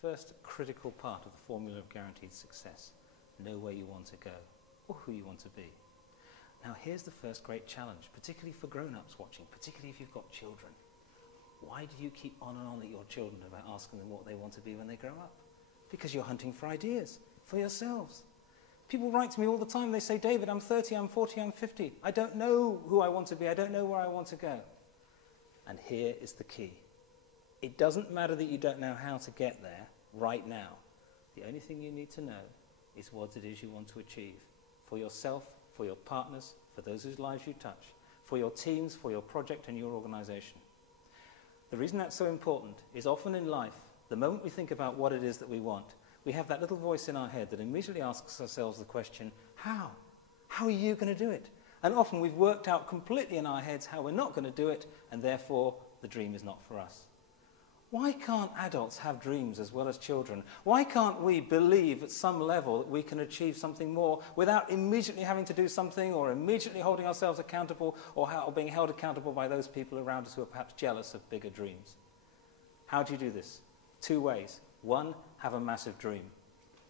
first critical part of the formula of guaranteed success. Know where you want to go, or who you want to be. Now here's the first great challenge, particularly for grown-ups watching, particularly if you've got children. Why do you keep on and on at your children about asking them what they want to be when they grow up? Because you're hunting for ideas, for yourselves. People write to me all the time, they say, David, I'm 30, I'm 40, I'm 50. I don't know who I want to be, I don't know where I want to go. And here is the key. It doesn't matter that you don't know how to get there right now. The only thing you need to know is what it is you want to achieve. For yourself, for your partners, for those whose lives you touch, for your teams, for your project and your organization. The reason that's so important is often in life, the moment we think about what it is that we want, we have that little voice in our head that immediately asks ourselves the question, how? How are you going to do it? And often we've worked out completely in our heads how we're not going to do it, and therefore the dream is not for us. Why can't adults have dreams as well as children? Why can't we believe at some level that we can achieve something more without immediately having to do something or immediately holding ourselves accountable or being held accountable by those people around us who are perhaps jealous of bigger dreams? How do you do this? Two ways. One, have a massive dream.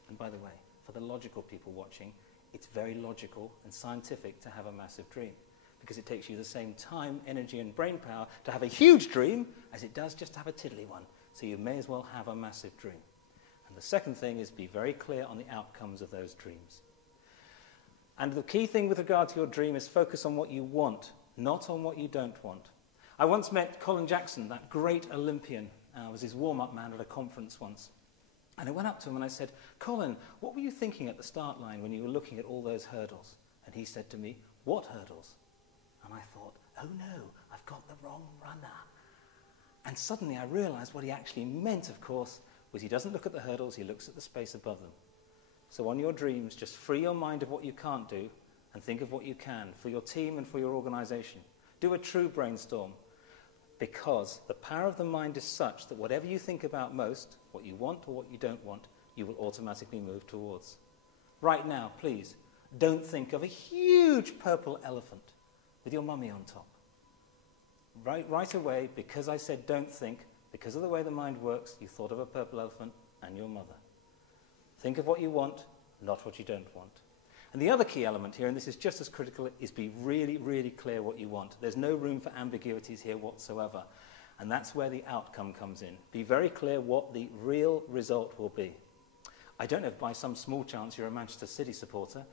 And by the way, for the logical people watching, it's very logical and scientific to have a massive dream, because it takes you the same time, energy, and brain power to have a huge dream as it does just to have a tiddly one. So you may as well have a massive dream. And the second thing is be very clear on the outcomes of those dreams. And the key thing with regard to your dream is focus on what you want, not on what you don't want. I once met Colin Jackson, that great Olympian. Was his warm-up man at a conference once. And I went up to him and I said, Colin, what were you thinking at the start line when you were looking at all those hurdles? And he said to me, what hurdles? And I thought, oh no, I've got the wrong runner. And suddenly I realized what he actually meant, of course, was he doesn't look at the hurdles, he looks at the space above them. So on your dreams, just free your mind of what you can't do and think of what you can for your team and for your organization. Do a true brainstorm. Because the power of the mind is such that whatever you think about most, what you want or what you don't want, you will automatically move towards. Right now, please, don't think of a huge purple elephant with your mummy on top. Right away, because I said don't think, because of the way the mind works, you thought of a purple elephant and your mother. Think of what you want, not what you don't want. And the other key element here, and this is just as critical, is be really, really clear what you want. There's no room for ambiguities here whatsoever. And that's where the outcome comes in. Be very clear what the real result will be. I don't know if by some small chance you're a Manchester City supporter.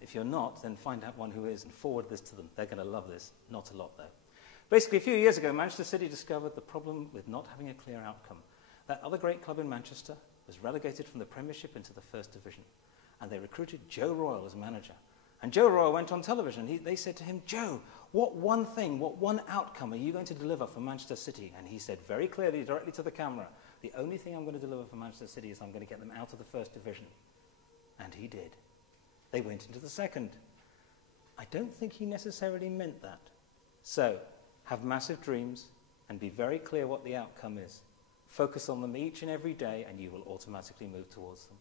If you're not, then find out one who is and forward this to them. They're going to love this. Not a lot, though. Basically, a few years ago, Manchester City discovered the problem with not having a clear outcome. That other great club in Manchester was relegated from the Premiership into the First Division. And they recruited Joe Royle as manager. And Joe Royle went on television. They said to him, Joe, what one thing, what one outcome are you going to deliver for Manchester City? And he said very clearly, directly to the camera, the only thing I'm going to deliver for Manchester City is I'm going to get them out of the First Division. And he did. They went into the second. I don't think he necessarily meant that. So, have massive dreams and be very clear what the outcome is. Focus on them each and every day and you will automatically move towards them.